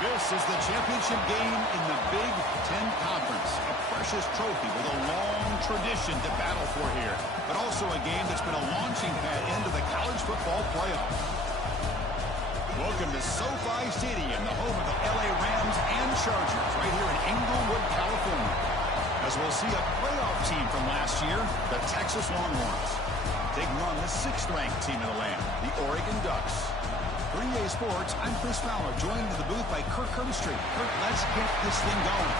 This is the championship game in the Big Ten Conference. A precious trophy with a long tradition to battle for here. But also a game that's been a launching pad into the college football playoff. Welcome to SoFi Stadium, the home of the LA Rams and Chargers, right here in Inglewood, California. As we'll see a playoff team from last year, the Texas Longhorns, taking on the 6th-ranked team in the land, the Oregon Ducks. For EA Sports, I'm Chris Fowler, joined in the booth by Kirk Herbstreit. Kirk, let's get this thing going.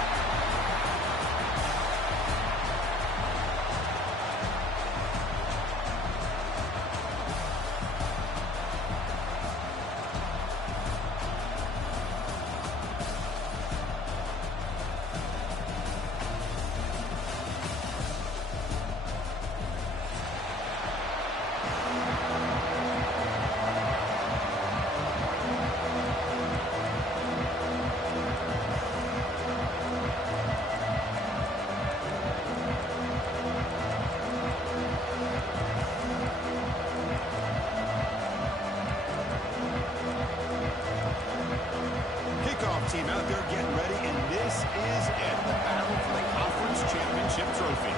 Team out there getting ready, and this is it, the battle for the conference championship trophy.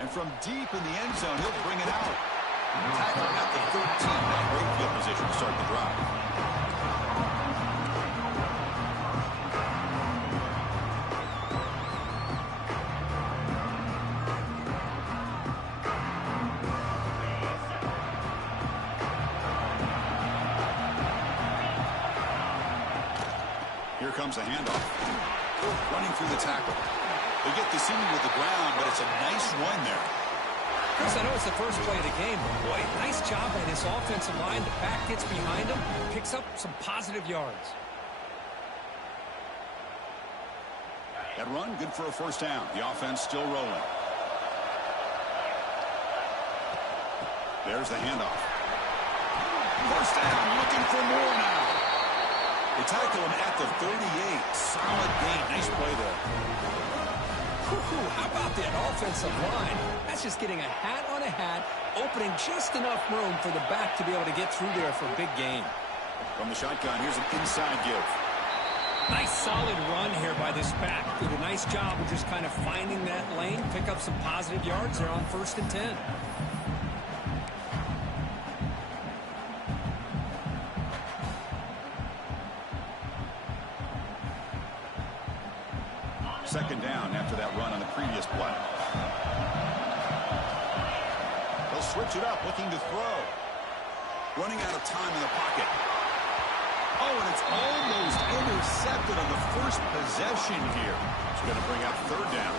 And from deep in the end zone, he'll bring it out. Tackling at the 13, now great field position to start the drive. Here comes a handoff. Running through the tackle. They get the senior to the ground, but it's a nice run there. Chris, I know it's the first play of the game, but boy, nice job by this offensive line. The back gets behind him, picks up some positive yards. That run, good for a first down. The offense still rolling. There's the handoff. First down, looking for more now. They tackle him at the 38. Solid gain. Nice play there. How about that offensive line? That's just getting a hat on a hat, opening just enough room for the back to be able to get through there for a big gain. From the shotgun, here's an inside give. Nice solid run here by this back. Did a nice job of just kind of finding that lane, pick up some positive yards there on 1st and 10. Second down after that run on the previous play. They'll switch it up, looking to throw. Running out of time in the pocket. Oh, and it's almost intercepted on the first possession here. It's going to bring up 3rd down.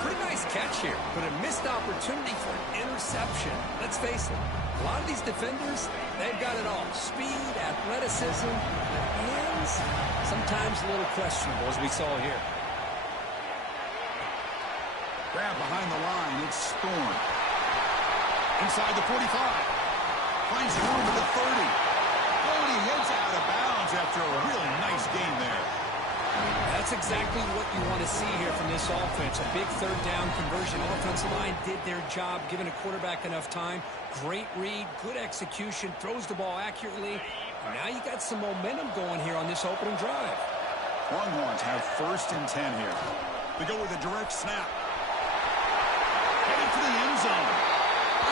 Pretty nice catch here, but a missed opportunity for an interception. Let's face it, a lot of these defenders, they've got it all. Speed, athleticism, hands, sometimes a little questionable, as we saw here. Grab behind the line, it's Storm. Inside the 45. Finds room at the 30. Oh, and he heads out of bounds after a really nice gain there. That's exactly what you want to see here from this offense. A big 3rd down conversion. Offensive line did their job, giving a quarterback enough time. Great read, good execution, throws the ball accurately. And now you got some momentum going here on this opening drive. Longhorns have 1st and 10 here. They go with a direct snap. Headed for the end zone.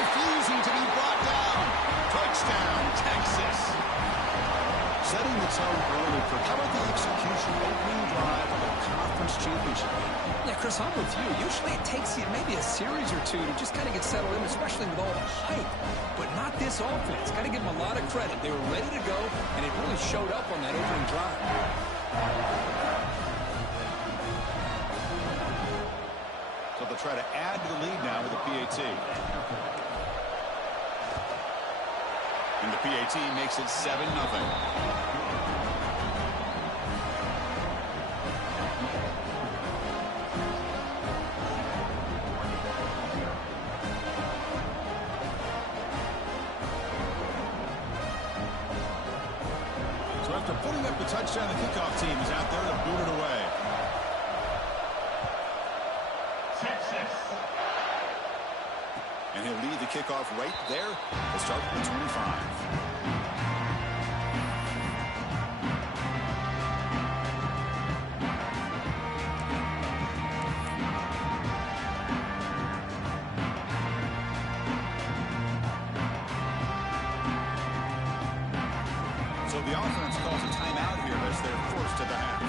Refusing to be brought down. Touchdown, Texas. Setting the tone early for how about the execution opening drive of a conference championship game? Yeah, Chris, I'm with you. Usually it takes you maybe a series or two to just kind of get settled in, especially with all the hype. But not this offense. Got to give them a lot of credit. They were ready to go, and it really showed up on that opening drive. So they'll try to add to the lead now with the PAT. And the PAT makes it 7-0. So after putting up the touchdown, the kickoff team is out there to boot it away. And he'll lead the kickoff right there to start the 25. So the offense calls a timeout here as they're forced to the half.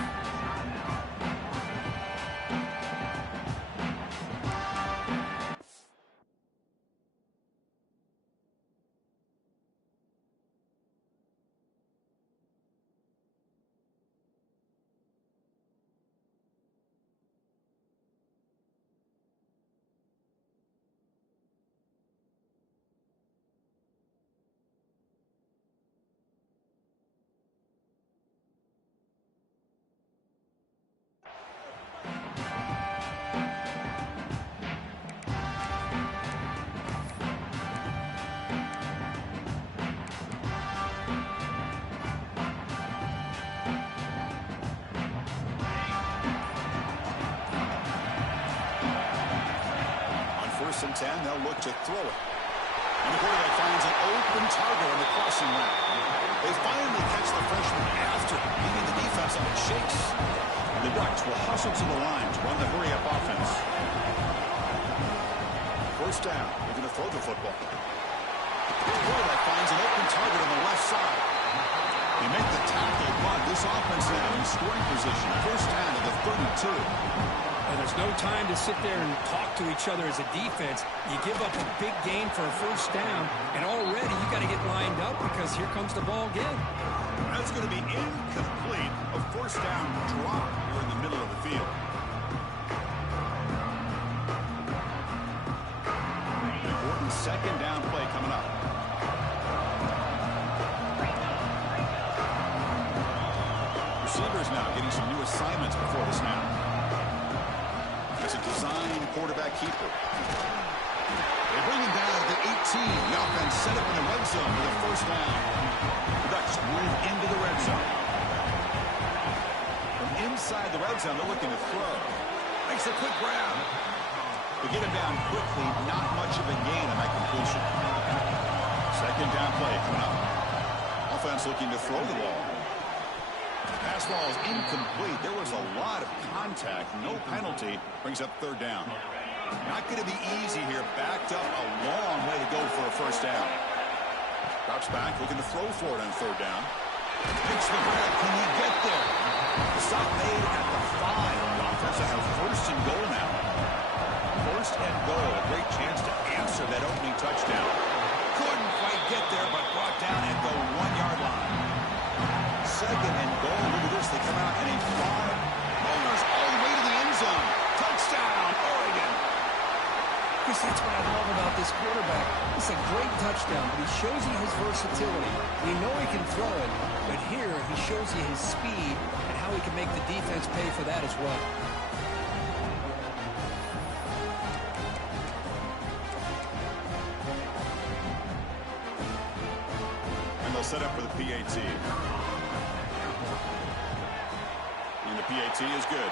First and 10, they'll look to throw it. And the quarterback finds an open target on the crossing route. They finally catch the freshman after beating the defense on its shakes. The Ducks will hustle to the line to run the hurry-up offense. First down, they're going to throw the football. The quarterback finds an open target on the left side. They make the tackle, but this offense now in scoring position. First down to the 32. And there's no time to sit there and talk to each other as a defense. You give up a big gain for a first down, and already you got to get lined up because here comes the ball again. That's going to be incomplete. A first down drop here in the middle of the field. Important second down play coming up. Receivers now getting some new assignments before the snap. It's a design quarterback keeper. They bring him down to the 18. The offense set up in the red zone for the first down. The Ducks move into the red zone. From inside the red zone, they're looking to throw. Makes a quick grab. They get him down quickly. Not much of a gain on that completion. Second down play coming up. Offense looking to throw the ball. Pass ball is incomplete. There was a lot of contact. No penalty. Brings up third down. Not going to be easy here. Backed up a long way to go for a first down. Drops back. Looking to throw for it on third down. Makes the grab. Can he get there? The stop made at the 5. The offense will have first and goal now. First and goal. A great chance to answer that opening touchdown. Couldn't quite get there, but brought down at the 1-yard line. Second and goal. Look at this. They come out in a 5. Rollers all the way to the end zone. Touchdown, Oregon. Chris, that's what I love about this quarterback. It's a great touchdown, but he shows you his versatility. We know he can throw it, but here he shows you his speed and how he can make the defense pay for that as well. And they'll set up for the PAT. And the PAT is good.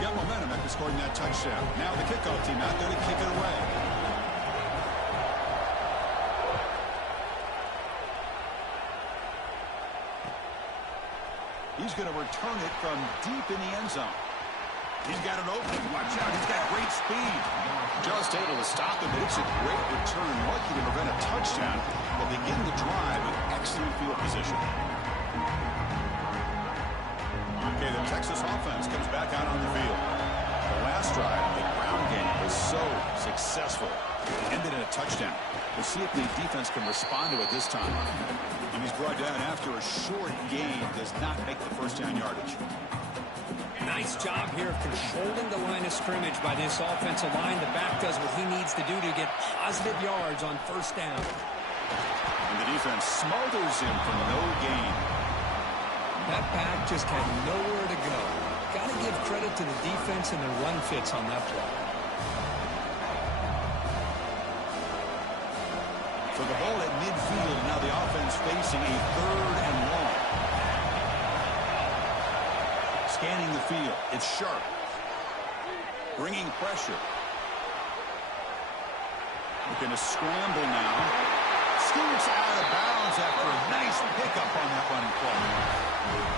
Got momentum after scoring that touchdown. Now the kickoff team out there to kick it away. He's going to return it from deep in the end zone. He's got an opening. Watch out. He's got great speed. Just able to stop him, but it's a great return. Lucky to prevent a touchdown. They'll begin the drive with excellent field position. Okay, the Texas offense comes back out on the field. The last drive, the ground game was so successful. It ended in a touchdown. We'll see if the defense can respond to it this time. And he's brought down after a short gain. Does not make the first down yardage. Nice job here of controlling the line of scrimmage by this offensive line. The back does what he needs to do to get positive yards on first down. And the defense smothers him for no gain. That back just had nowhere to go. Got to give credit to the defense and the run fits on that play. So the ball at midfield, now the offense facing a 3rd and long. Scanning the field. It's Sharp. Bringing pressure. Looking to scramble now. Scoots out of bounds after a nice pickup on that running play.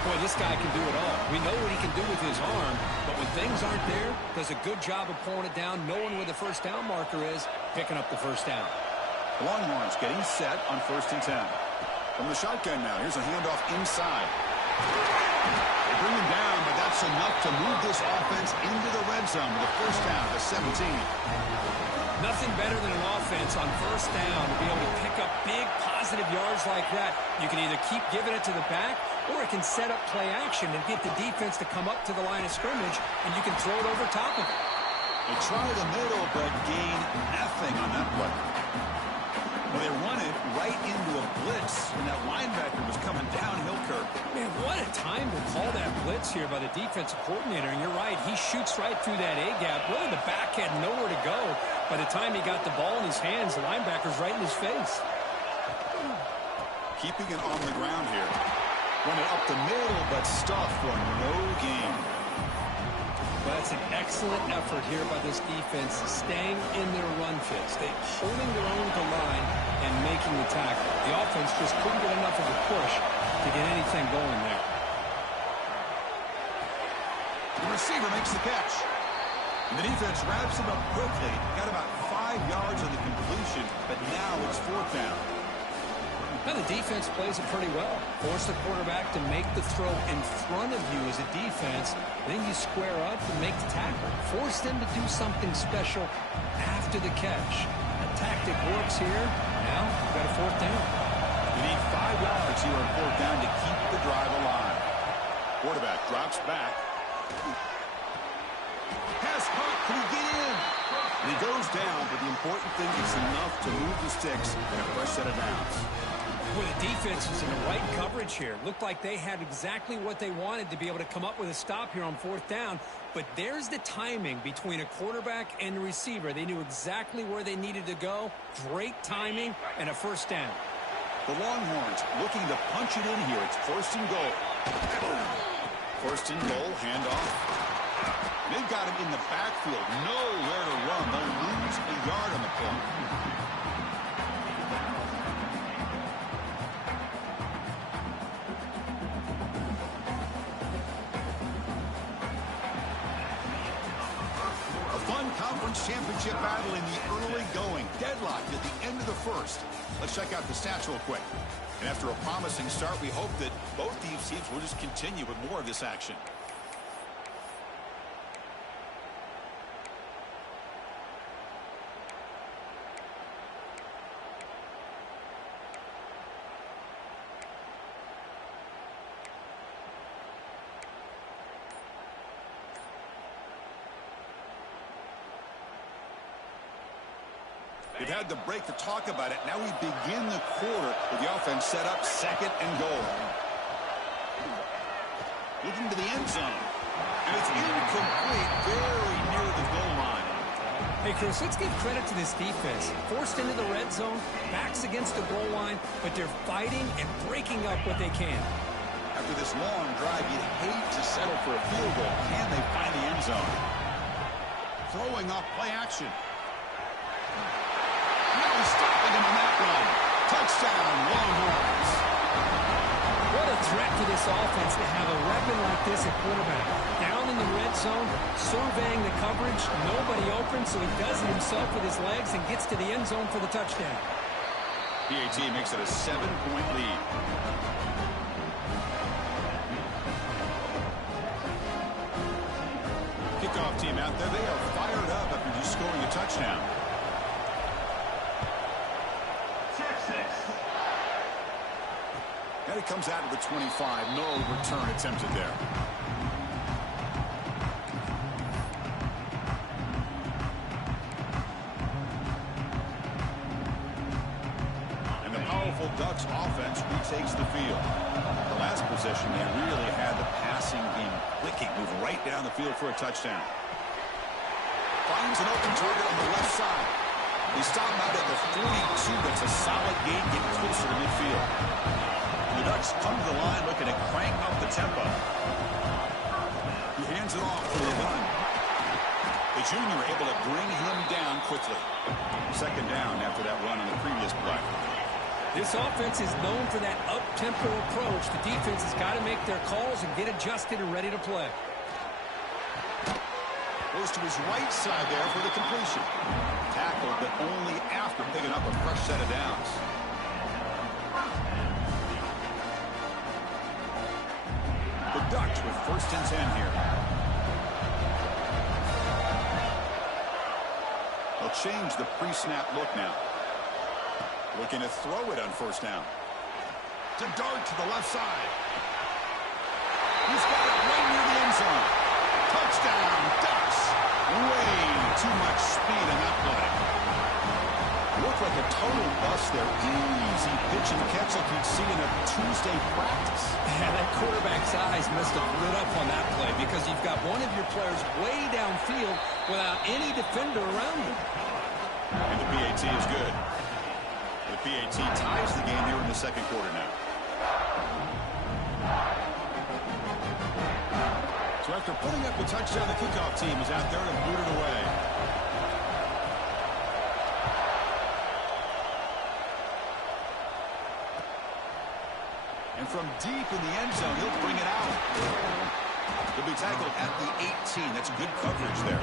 Boy, this guy can do it all. We know what he can do with his arm, but when things aren't there, does a good job of pulling it down, knowing where the first down marker is, picking up the first down. The Longhorns getting set on 1st and 10. From the shotgun now, here's a handoff inside. They bring him down, but that's enough to move this offense into the red zone with a first down at the 17. Nothing better than an offense on first down to be able to pick up big positive yards like that. You can either keep giving it to the back, or it can set up play action and get the defense to come up to the line of scrimmage, and you can throw it over top of it. They try the middle, but gain nothing on that play. Well, they run it right into a blitz, and that linebacker was coming downhill, Kirk. Man, what a time to call that blitz here by the defensive coordinator. And you're right, he shoots right through that A-gap. Really, the back had nowhere to go. By the time he got the ball in his hands, the linebacker's right in his face. Keeping it on the ground here. Run it up the middle, but stuffed for no gain. Well, that's an excellent effort here by this defense, staying in their run fits. They're holding their own at the line and making the tackle. The offense just couldn't get enough of a push to get anything going there. The receiver makes the catch. And the defense wraps him up quickly. Got about 5 yards on the completion, but now it's 4th down. Now the defense plays it pretty well. Force the quarterback to make the throw in front of you as a defense. Then you square up and make the tackle. Force them to do something special after the catch. That tactic works here. Now you've got a 4th down. You need 5 yards here on 4th down to keep the drive alive. Quarterback drops back. Pass caught. Can he get in? And he goes down, but the important thing is enough to move the sticks and a fresh set of downs. Well, the defense was in the right coverage here. Looked like they had exactly what they wanted to be able to come up with a stop here on 4th down. But there's the timing between a quarterback and the receiver. They knew exactly where they needed to go. Great timing and a first down. The Longhorns looking to punch it in here. It's 1st and goal. 1st and goal, handoff. They've got him in the backfield. Nowhere to run. They'll lose a yard on the play. Conference championship battle in the early going. Deadlocked at the end of the 1st. Let's check out the stats real quick. And after a promising start, we hope that both these teams will just continue with more of this action. We've had the break to talk about it. Now we begin the quarter with the offense set up 2nd and goal. Looking to the end zone. And it's incomplete, very near the goal line. Hey, Chris, let's give credit to this defense. Forced into the red zone, backs against the goal line, but they're fighting and breaking up what they can. After this long drive, you'd hate to settle for a field goal. Can they find the end zone? Throwing off play action. No stopping him on that run. Touchdown, Longhorns. What a threat to this offense to have a weapon like this at quarterback. Down in the red zone, surveying the coverage, nobody open, so he does it himself with his legs and gets to the end zone for the touchdown. PAT makes it a 7-point lead. Kickoff team out there, they are fired up after just scoring a touchdown. And it comes out of the 25. No return attempted there. And the powerful Ducks offense retakes the field. The last possession, they really had the passing game clicking, move right down the field for a touchdown. Finds an open target on the left side. They stop him out at the 42. That's a solid gate, get closer to midfield. The Ducks come to the line looking to crank up the tempo. He hands it off to LeBron. The junior able to bring him down quickly. Second down after that run on the previous play. This offense is known for that up-tempo approach. The defense has got to make their calls and get adjusted and ready to play. Goes to his right side there for the completion. Tackled, but only after picking up a fresh set of downs. The Ducks with 1st and 10 here. They'll change the pre-snap look now. Looking to throw it on 1st down. To dart to the left side. He's got it right near the end zone. Touchdown, Ducks. Way too much speed in that play. Looked like a total bust there. Easy pitch and catch like you'd see in a Tuesday practice. Yeah, that quarterback's eyes must have lit up on that play because you've got one of your players way downfield without any defender around him. And the PAT is good. The PAT ties the game here in the 2nd quarter now. So after putting up the touchdown, the kickoff team is out there to boot it away. And from deep in the end zone, he'll bring it out. He'll be tackled at the 18. That's good coverage there.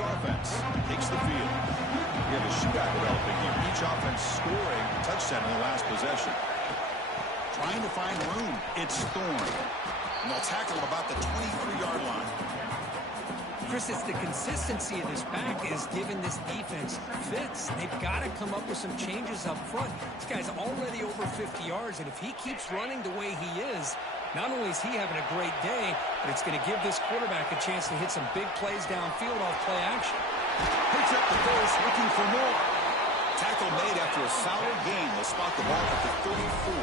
Offense takes the field. We have a shootout developing here. Each offense scoring a touchdown in the last possession. Trying to find room. It's Thorne. And they'll tackle him about the 23-yard line. Chris, it's the consistency of this back is giving this defense fits. They've got to come up with some changes up front. This guy's already over 50 yards, and if he keeps running the way he is, not only is he having a great day, but it's going to give this quarterback a chance to hit some big plays downfield off play action. Picks up the first, looking for more. Tackle made after a solid gain. They'll spot the ball at the 34.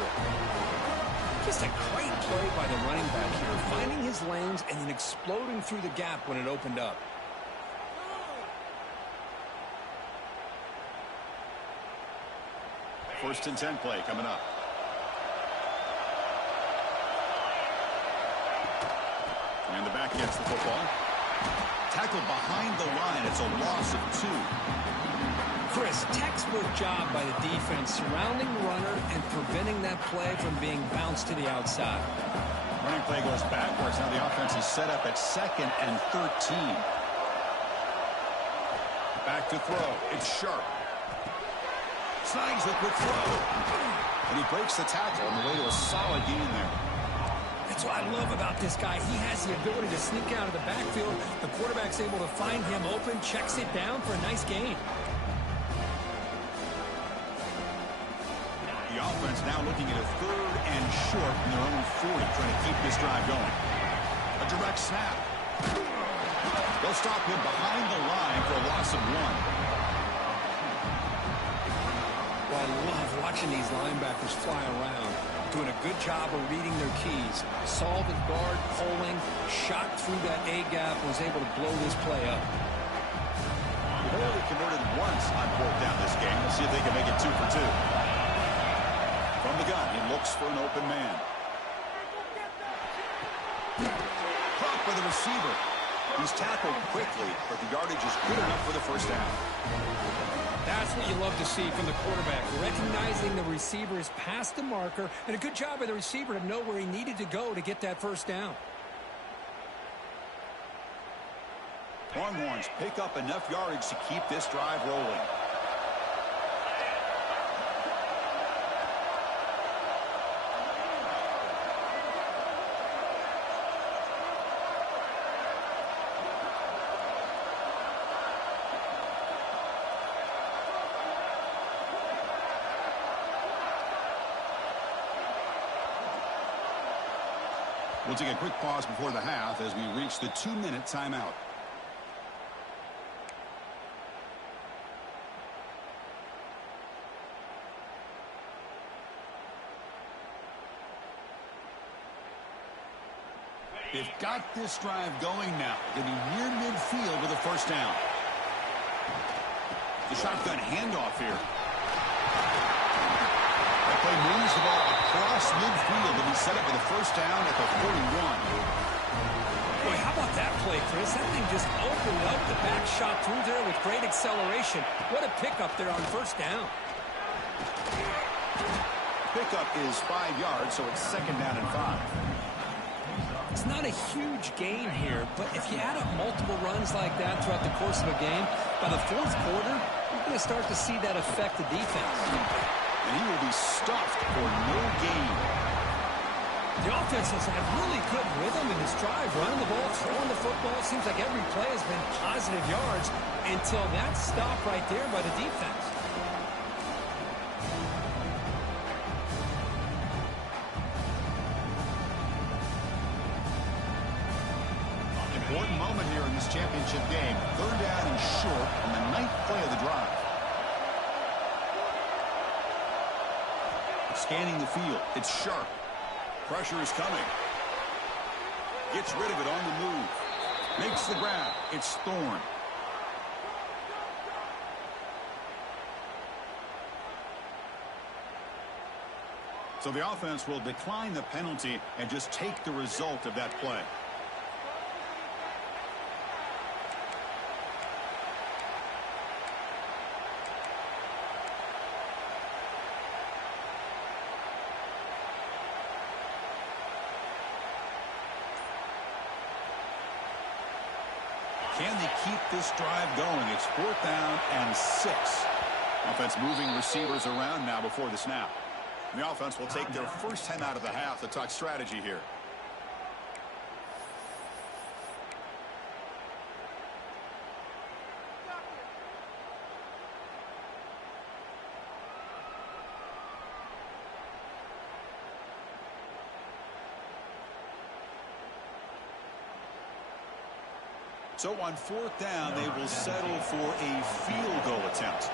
Just a great play by the running back here, finding his lanes and then exploding through the gap when it opened up. First and 10 play coming up. And the back gets the football. Tackled behind the line. It's a loss of 2. Chris, textbook job by the defense surrounding the runner and preventing that play from being bounced to the outside. Running play goes backwards. Now the offense is set up at 2nd and 13. Back to throw. It's Sharp. Slides the quick throw. And he breaks the tackle on the way to a solid gain there. That's what I love about this guy. He has the ability to sneak out of the backfield. The quarterback's able to find him open, checks it down for a nice gain. The offense now looking at a 3rd and short in their own 40, trying to keep this drive going. A direct snap. They'll stop him behind the line for a loss of 1. Well, I love watching these linebackers fly around. Doing a good job of reading their keys. Saw the guard pulling, shot through that A-gap, was able to blow this play up. They've only converted once on 4th down this game. Let's see if they can make it 2 for 2. From the gun, he looks for an open man. Caught by the receiver. He's tackled quickly, but the yardage is good enough for the 1st down. That's what you love to see from the quarterback, recognizing the receiver is past the marker, and a good job by the receiver to know where he needed to go to get that 1st down. Longhorns pick up enough yardage to keep this drive rolling. We'll take a quick pause before the half as we reach the 2-minute timeout. They've got this drive going now. They'll be near midfield with a first down. The shotgun handoff here. That play moves the ball across midfield to be set up with a first down at the 41. Boy, how about that play, Chris? That thing just opened up. The back shot through there with great acceleration. What a pickup there on first down. Pickup is 5 yards, so it's second down and 5. It's not a huge gain here, but if you add up multiple runs like that throughout the course of a game, by the fourth quarter, you're going to start to see that affect the defense. And he will be stuffed for no gain. The offense has had really good rhythm in this drive, running the ball, throwing the football. Seems like every play has been positive yards until that stop right there by the defense. Important moment here in this championship game. Third down and short on the 9th play of the drive. Scanning the field. It's sharp. Pressure is coming. Gets rid of it on the move. Makes the grab. It's Thorne. So the offense will decline the penalty and just take the result of that play. Can they keep this drive going? It's 4th down and 6. Offense moving receivers around now before the snap. The offense will take their first 10 out of the half to talk strategy here. So on 4th down, they will settle for a field goal attempt.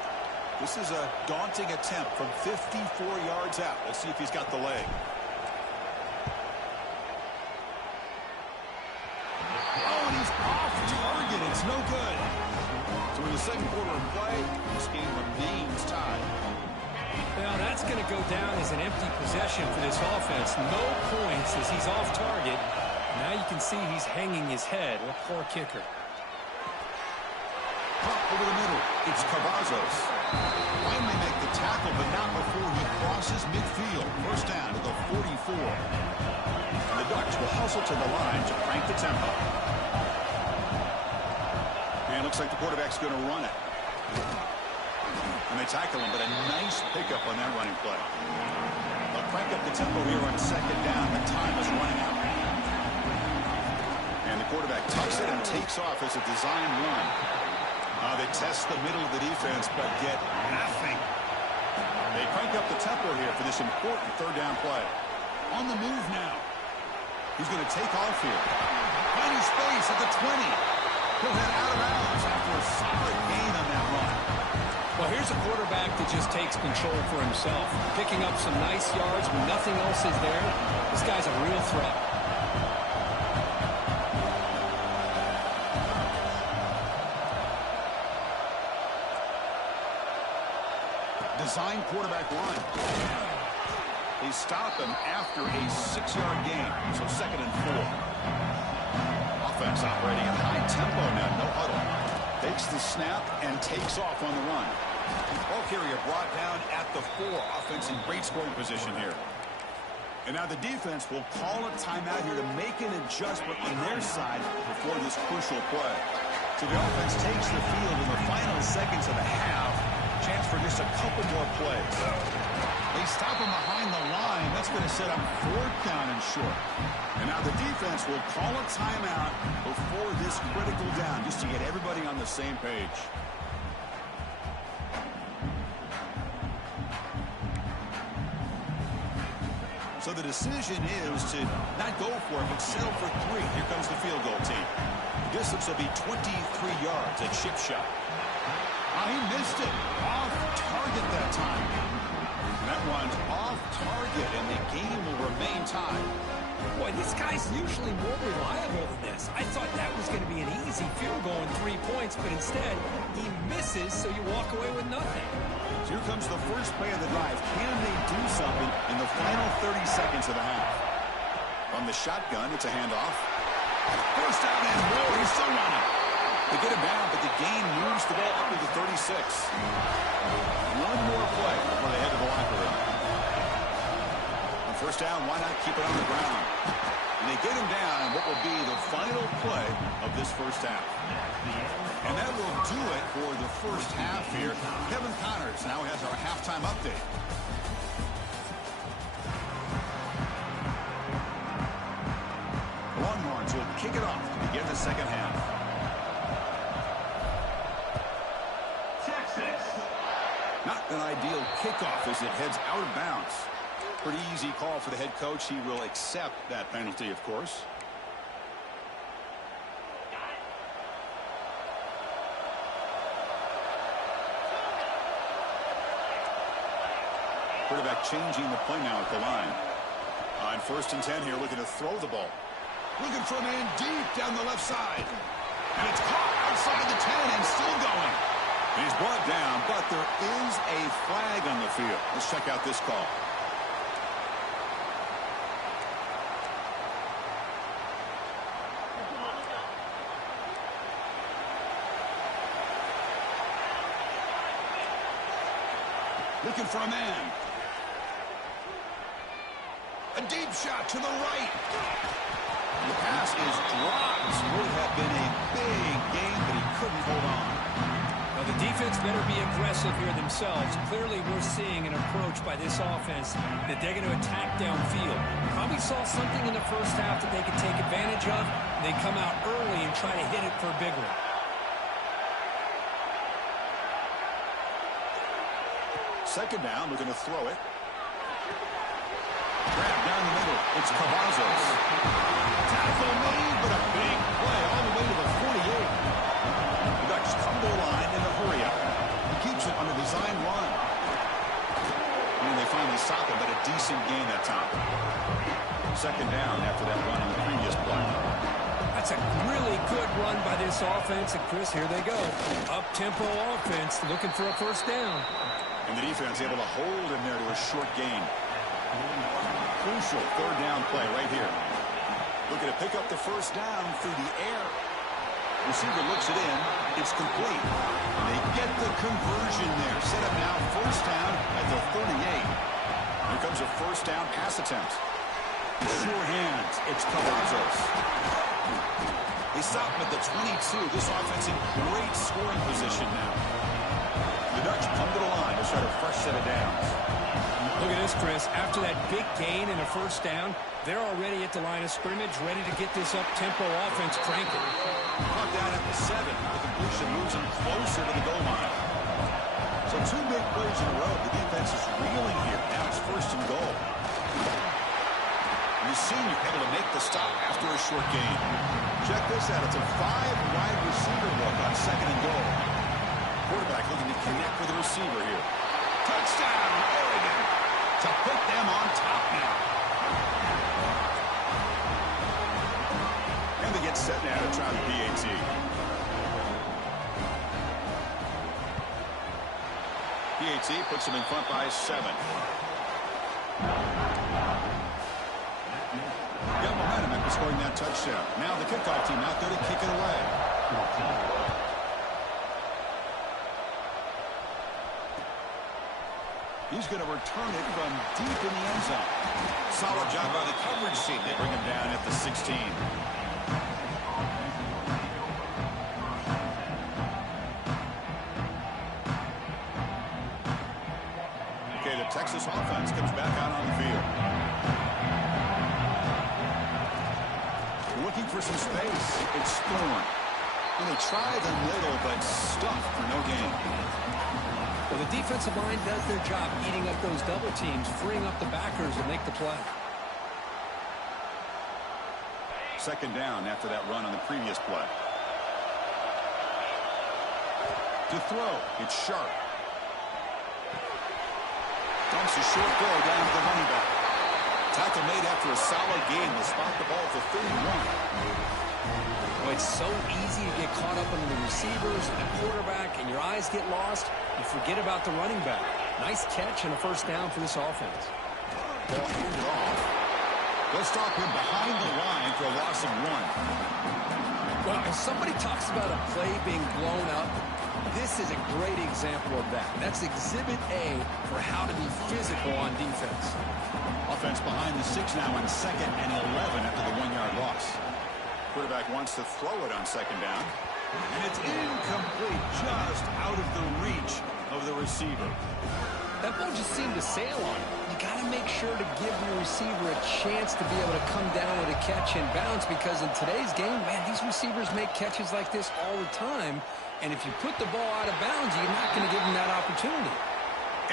This is a daunting attempt from 54 yards out. Let's see if he's got the leg. Oh, and he's off target. It's no good. So in the second quarter of play, this game remains tied. Well, that's going to go down as an empty possession for this offense. No points as he's off target. Now you can see he's hanging his head. What poor kicker. Pop over the middle. It's Cavazos. Finally make the tackle, but not before he crosses midfield. First down to the 44. And the Ducks will hustle to the line to crank the tempo. And it looks like the quarterback's going to run it. And they tackle him, but a nice pickup on that running play. They'll crank up the tempo here on second down. The time is running out. And the quarterback tucks it and takes off as a design run. They test the middle of the defense, but get nothing. They crank up the tempo here for this important third down play. On the move now. He's going to take off here. Finding space at the 20. He'll head out of bounds after a solid gain on that run. Well, here's a quarterback that just takes control for himself. Picking up some nice yards when nothing else is there. This guy's a real threat. Design quarterback run. They stop him after a 6-yard gain, so second and 4. Offense operating at high tempo now, no huddle. Takes the snap and takes off on the run. Ball carrier brought down at the 4. Offense in great scoring position here. And now the defense will call a timeout here to make an adjustment on their side before this crucial play. So the offense takes the field in the final seconds of the half. Chance for just a couple more plays. They stop him behind the line. That's going to set up 4th down and short. And now the defense will call a timeout before this critical down, just to get everybody on the same page. So the decision is to not go for it, but settle for 3. Here comes the field goal team. The distance will be 23 yards at chip shot. He missed it. Off target that time. And that one's off target, and the game will remain tied. Boy, this guy's usually more reliable than this. I thought that was going to be an easy field goal and 3 points, but instead he misses, so you walk away with nothing. So here comes the first play of the drive. Can they do something in the final 30 seconds of the half? From the shotgun, it's a handoff. First down and more. He's still running. They get him down, but the gain moves the ball up to the 36. One more play before they head to the locker room. On first down, why not keep it on the ground? And they get him down in what will be the final play of this first half. And that will do it for the first half here. Kevin Connors now has our halftime update. Longhorns will kick it off to begin the second half. Not an ideal kickoff as it heads out of bounds. Pretty easy call for the head coach. He will accept that penalty, of course. Quarterback changing the play now at the line. On 1st and 10 here, looking to throw the ball. Looking for a man deep down the left side. And it's caught outside the 10 and still going. He's brought down, but there is a flag on the field. Let's check out this call. Looking for a man. A deep shot to the right. The pass is dropped. Would have been a big gain, but he couldn't hold on. Well, the defense better be aggressive here themselves. Clearly, we're seeing an approach by this offense that they're going to attack downfield. Probably saw something in the first half that they could take advantage of. They come out early and try to hit it for a big one. Second down, looking to throw it. Grab down the middle. It's Cavazos. Tackle made, but a big play all the way to the 48. The Ducks come to the line in a hurry up. He keeps it on a design run. And they finally stop it, but a decent gain that time. Second down after that run on the previous play. That's a really good run by this offense. And, Chris, here they go. Up-tempo offense looking for a first down. And the defense able to hold him there to a short gain. Crucial third down play right here. Looking to pick up the first down through the air. Receiver looks it in. It's complete. And they get the conversion there. Set up now first down at the 38. Here comes a first down pass attempt. Sure hands. It's Cavazos. They stop him at the 22. This offense in great scoring position now. The Ducks come to the line to start a fresh set of downs. Look at this, Chris. After that big gain and a first down, they're already at the line of scrimmage, ready to get this up-tempo offense cranking. Brought down at the 7. The completion moves them closer to the goal line. So 2 big plays in a row. The defense is reeling here. Now it's first and goal. And the senior able to make the stop after a short gain. Check this out. It's a 5-wide receiver look on second and goal. Quarterback looking to connect with the receiver here. Touchdown, Oregon, to put them on top now. And they get set now to try the PAT. PAT puts them in front by 7. Got momentum after scoring that touchdown. Now the kickoff team out there to kick it away. He's going to return it from deep in the end zone. Solid job by the coverage team. They bring him down at the 16. Okay, the Texas offense comes back out on the field. Looking for some space. It's Thorne. And they try the middle, but stuffed for no gain. Well, the defensive line does their job eating up those double teams, freeing up the backers to make the play. Second down after that run on the previous play. To throw, it's Sharp. Dumps a short goal down to the running back. Tackle made after a solid gain. Will spot the ball for 31. Well, it's so easy to get caught up under the receivers and the quarterback, and your eyes get lost. You forget about the running back. Nice catch and a first down for this offense. Ball handed off. They'll stop him behind the line for a loss of 1. Well, if somebody talks about a play being blown up, this is a great example of that. That's Exhibit A for how to be physical on defense. Offense behind the 6 now on 2nd and 11 after the 1-yard loss. Quarterback wants to throw it on 2nd down. And it's incomplete, just out of the reach of the receiver. That ball just seemed to sail on him. You got to make sure to give your receiver a chance to be able to come down with a catch and bounce, because in today's game, man, these receivers make catches like this all the time. And if you put the ball out of bounds, you're not going to give them that opportunity.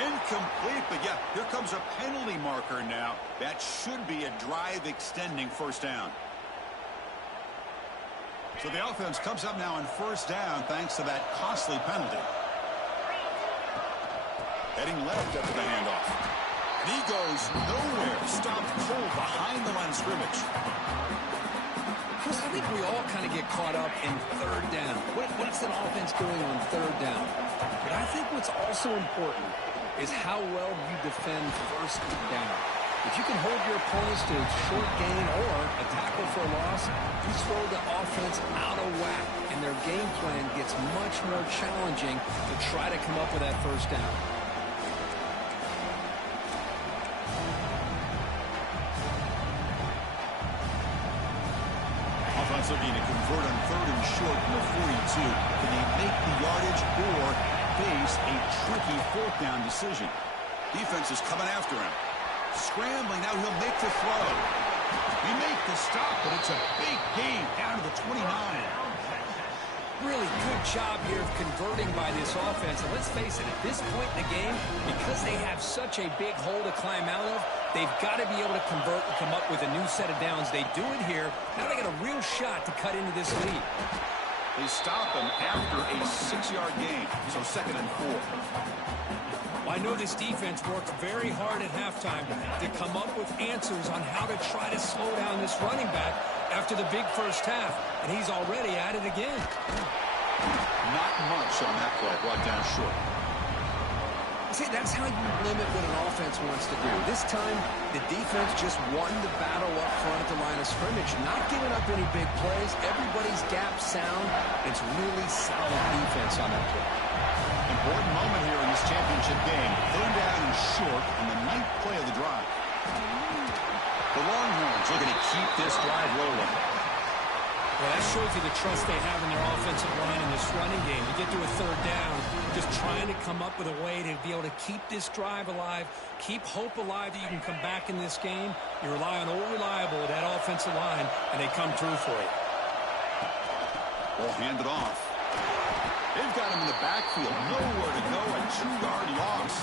Incomplete, but yeah, here comes a penalty marker now. That should be a drive-extending first down. So the offense comes up now on 1st down thanks to that costly penalty. Heading left after the handoff. And he goes nowhere. Stopped cold behind the line of scrimmage. Chris, I think we all kind of get caught up in 3rd down. What's an offense doing on 3rd down? But I think what's also important is how well you defend 1st down. If you can hold your opponents to a short gain or a tackle for a loss, you throw the offense out of whack, and their game plan gets much more challenging to try to come up with that 1st down. Offense looking to convert on 3rd and short from the 42. Can they make the yardage or face a tricky 4th down decision? Defense is coming after him. Scrambling, now he'll make the throw. He make the stop, but it's a big gain down to the 29. Really good job here of converting by this offense. And let's face it, at this point in the game, because they have such a big hole to climb out of, they've got to be able to convert and come up with a new set of downs. They do it here. Now they got a real shot to cut into this lead. They stop him after a 6-yard gain, so 2nd and 4. I know this defense worked very hard at halftime to come up with answers on how to try to slow down this running back after the big first half, and he's already at it again. Not much on that play, brought down short. See, that's how you limit what an offense wants to do. This time, the defense just won the battle up front at the line of scrimmage, not giving up any big plays. Everybody's gap sound. It's really solid defense on that play. Important moment here in this championship game. 3rd down and short on the 9th play of the drive. The Longhorns looking to keep this drive rolling. Well, that shows you the trust they have in their offensive line in this running game. You get to a 3rd down, just trying to come up with a way to be able to keep this drive alive, keep hope alive that you can come back in this game. You rely on Old Reliable, that offensive line, and they come through for you. Ball handed off. They've got him in the backfield. Nowhere to go. A 2-yard loss.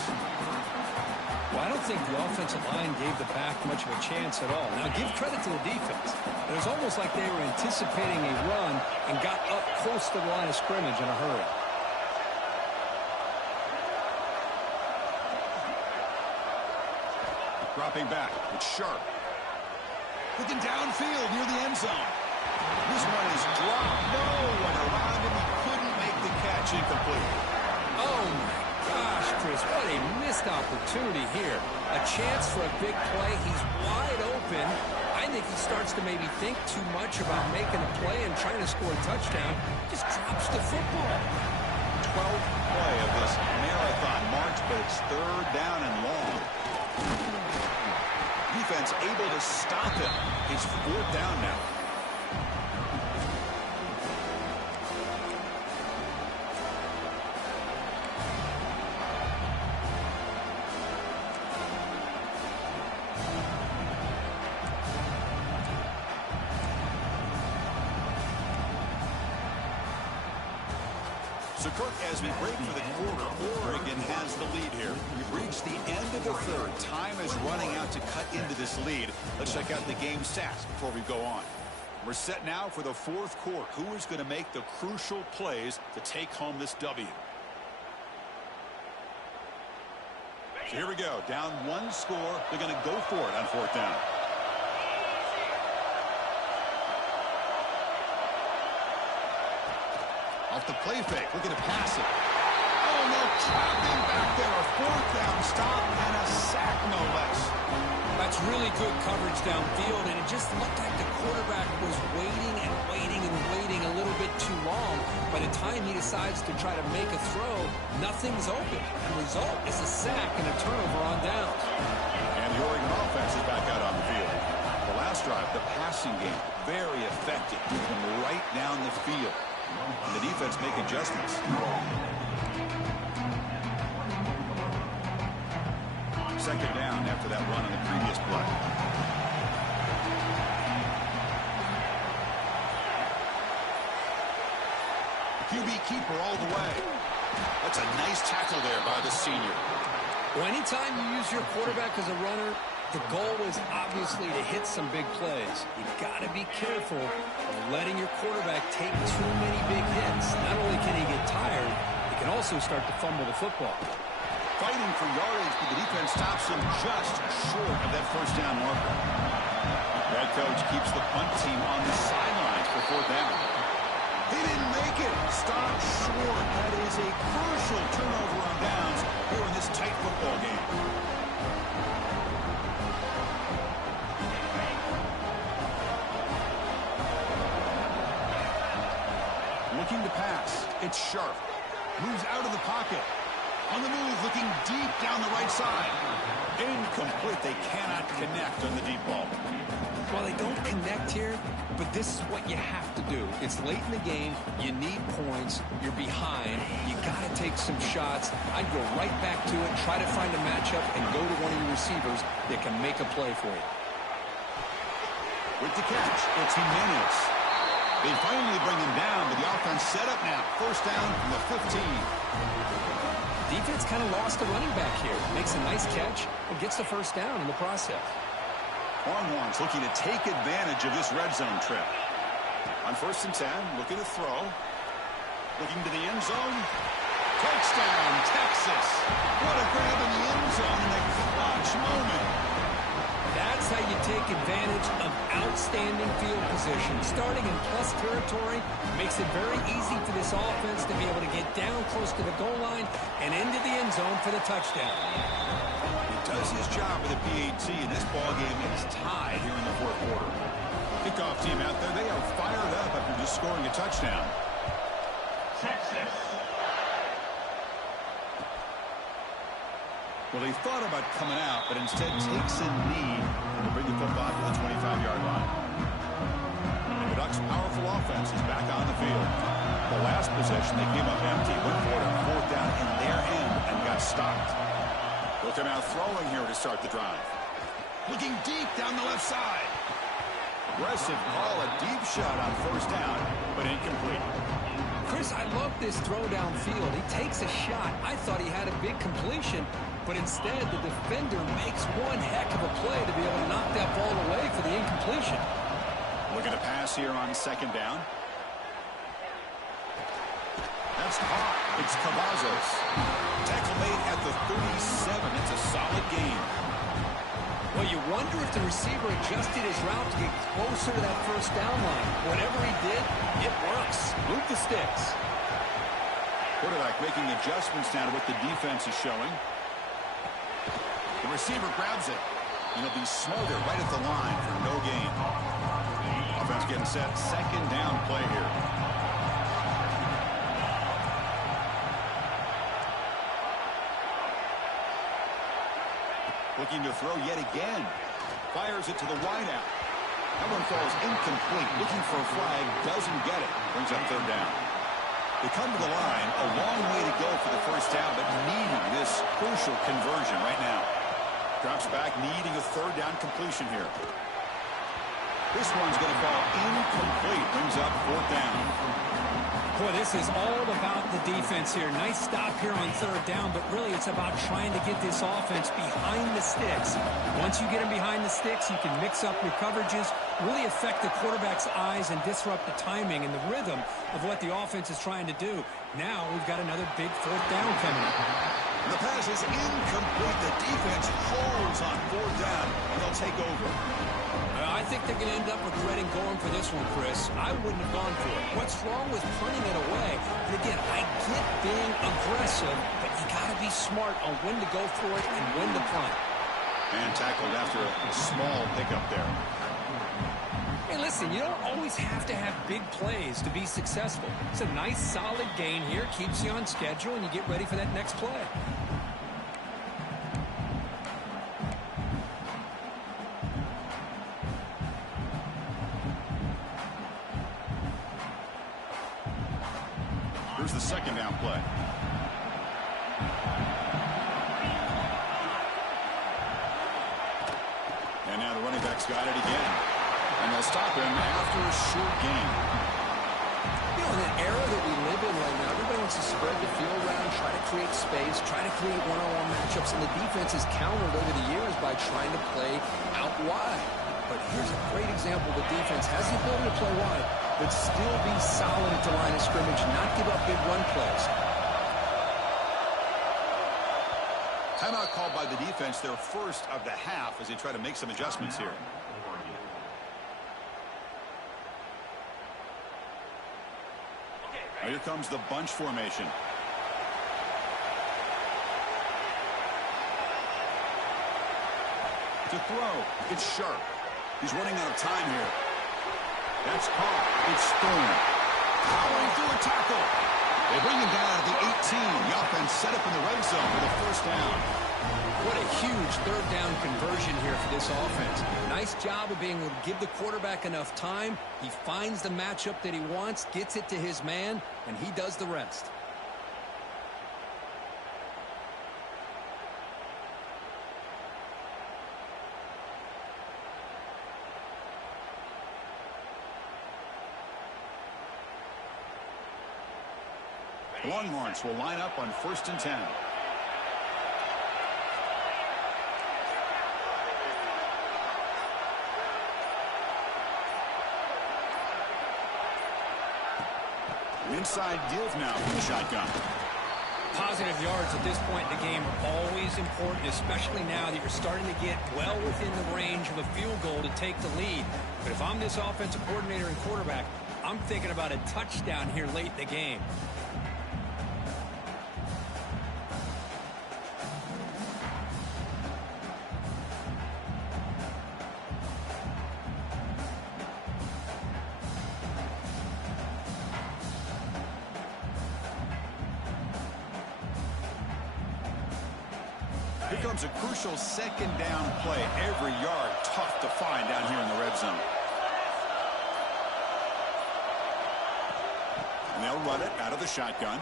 Well, I don't think the offensive line gave the back much of a chance at all. Now, give credit to the defense. It was almost like they were anticipating a run and got up close to the line of scrimmage in a hurry. Dropping back. It's Sharp. Looking downfield near the end zone. This one is dropped. No one around him. He couldn't make the catch. Incomplete. Oh, my gosh, Chris. What a missed opportunity here. A chance for a big play. He's wide open. I think he starts to maybe think too much about making a play and trying to score a touchdown. Just drops the football. 12th play of this marathon march, but it's 3rd down and long. Defense able to stop him. It's 4th down now. So, Kirk, as we break for the quarter, Oregon has the lead here. We've reached the end of the 3rd. Time is running out to cut into this lead. Let's check out the game stats before we go on. We're set now for the 4th quarter. Who is going to make the crucial plays to take home this W? So here we go. Down one score. They're going to go for it on fourth down. Off the play fake. Looking to pass it. Oh, no. Trapping back there. A fourth down stop and a sack, no less. That's really good coverage downfield, and it just looked like the quarterback was waiting and waiting and waiting a little bit too long. By the time he decides to try to make a throw, nothing's open. And the result is a sack and a turnover on downs. And the Oregon offense is back out on the field. The last drive, the passing game, very effective. Moving them right down the field. And the defense make adjustments. Second down after that run on the previous play. QB keeper all the way. That's a nice tackle there by the senior. Well, anytime you use your quarterback as a runner, the goal is obviously to hit some big plays. You've got to be careful of letting your quarterback take too many big hits. Not only can he get tired, he can also start to fumble the football. Fighting for yardage, but the defense stops him just short of that first down marker. The head coach keeps the punt team on the sidelines for fourth down. He didn't make it. Stopped short. That is a crucial turnover on downs here in this tight football game. Looking to pass. It's Sharp. Moves out of the pocket. On the move, looking deep down the right side. Incomplete. They cannot connect on the deep ball. Well, they don't connect here, but this is what you have to do. It's late in the game. You need points. You're behind. You got to take some shots. I'd go right back to it, try to find a matchup, and go to one of your receivers that can make a play for you. With the catch, it's Jimenez. They finally bring him down, but the offense set up now. First down from the 15. Defense kind of lost the running back here. Makes a nice catch and gets the first down in the process. Longhorns looking to take advantage of this red zone trip. On first and 10, looking to throw. Looking to the end zone. Touchdown, Texas. What a grab in the end zone in a clutch moment. That's how you take advantage of outstanding field position. Starting in plus territory makes it very easy for this offense to be able to get down close to the goal line and into the end zone for the touchdown. He does his job with the PAT, and this ball game is tied here in the fourth quarter. Kickoff team out there, they are fired up after just scoring a touchdown. Texas. Well, he thought about coming out, but instead takes a knee to bring the football to the 25-yard line. And the Ducks' powerful offense is back on the field. The last possession, they came up empty, went for it on fourth down in their end and got stopped. They'll come out throwing here to start the drive. Looking deep down the left side. Aggressive call, a deep shot on first down, but incomplete. Chris, I love this throw downfield. He takes a shot. I thought he had a big completion, but instead the defender makes one heck of a play to be able to knock that ball away for the incompletion. Looking to pass here on second down. That's caught. It's Cavazos. Tackle made at the 37. It's a solid gain. Well, you wonder if the receiver adjusted his route to get closer to that first down line. Whatever he did, it works. Move the sticks. Quarterback making adjustments now to what the defense is showing. The receiver grabs it, and he'll be smothered right at the line for no gain. Offense getting set. Second down play here. Looking to throw yet again. Fires it to the wideout. That one falls incomplete. Looking for a flag. Doesn't get it. Brings up third down. They come to the line. A long way to go for the first down, but needing this crucial conversion right now. Drops back, needing a third down completion here. This one's going to fall incomplete. Brings up fourth down. Boy, this is all about the defense here. Nice stop here on third down, but really it's about trying to get this offense behind the sticks. Once you get them behind the sticks, you can mix up your coverages, really affect the quarterback's eyes and disrupt the timing and the rhythm of what the offense is trying to do. Now we've got another big fourth down coming up. The pass is incomplete. The defense holds on 4th down, and they'll take over. I think they're going to end up regretting going for this one, Chris. I wouldn't have gone for it. What's wrong with punting it away? And again, I get being aggressive, but you got to be smart on when to go for it and when to punt. And tackled after a small pickup there. Hey, listen, you don't always have to have big plays to be successful. It's a nice, solid gain here. Keeps you on schedule, and you get ready for that next play. Here's the 2nd down play. And now the running back's got it again. And they'll stop him after a short gain. You know, in an era that we live in right now, everybody wants to spread the field around, try to create space, try to create one-on-one matchups, and the defense has countered over the years by trying to play out wide. But here's a great example. The defense has the ability to play wide, but still be solid at the line of scrimmage, not give up big run plays. Timeout called by the defense, their first of the half, as they try to make some adjustments here. Now here comes the bunch formation. To throw, it's Sharp. He's running out of time here. That's caught. It's Storm. Powering through a tackle. They bring him down at the 18. The offense set up in the red zone for the 1st down. What a huge 3rd down conversion here for this offense. Nice job of being able to give the quarterback enough time. He finds the matchup that he wants, gets it to his man, and he does the rest. The Longhorns will line up on 1st and 10. Inside deals now from the shotgun. Positive yards at this point in the game are always important, especially now that you're starting to get well within the range of a field goal to take the lead. But if I'm this offensive coordinator and quarterback, I'm thinking about a touchdown here late in the game. Here comes a crucial 2nd down play. Every yard tough to find down here in the red zone. And they'll run it out of the shotgun.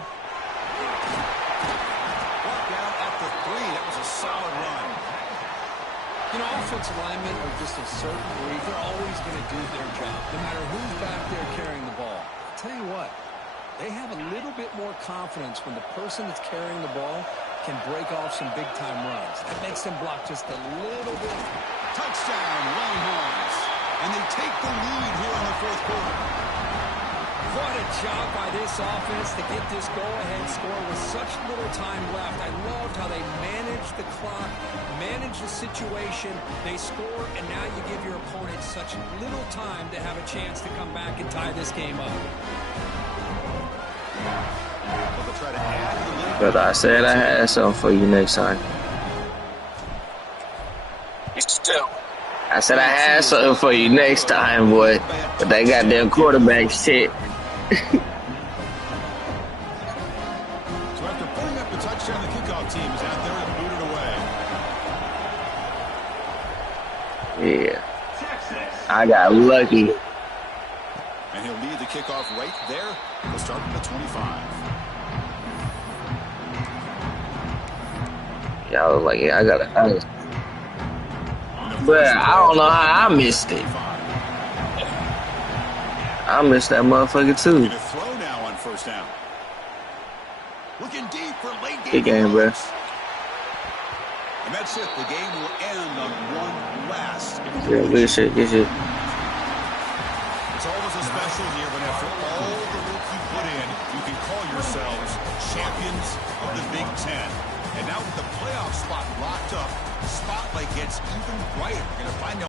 Brought down at the 3. That was a solid run. You know, offensive linemen are just a certain breed. They're always going to do their job, no matter who's back there carrying the ball. I'll tell you what, they have a little bit more confidence when the person that's carrying the ball can break off some big-time runs. That makes them block just a little bit. Touchdown, Longhorns. And they take the lead here in the 4th quarter. What a job by this offense to get this go-ahead score with such little time left. I loved how they managed the clock, managed the situation. They score, and now you give your opponent such little time to have a chance to come back and tie this game up. But I said I had something for you next time. I said I had something for you next time, boy. But that goddamn quarterback shit. So after putting up the touchdown, the kickoff team is out there to boot it away. Yeah. I got lucky. And he'll lead the kickoff right there. He'll start at the 25. Yeah, I was like, yeah, I gotta. But I don't know how I missed it. I missed that motherfucker too. A throw now on 1st down. Looking deep for late Good game, bro. And that's it. The game will end on one last. Yeah, good shit, good shit. It's always a special here, but after all the work you put in, you can call yourselves champions of the Big Ten. And now with the playoff spot locked up, the spotlight gets even brighter. We're going to find out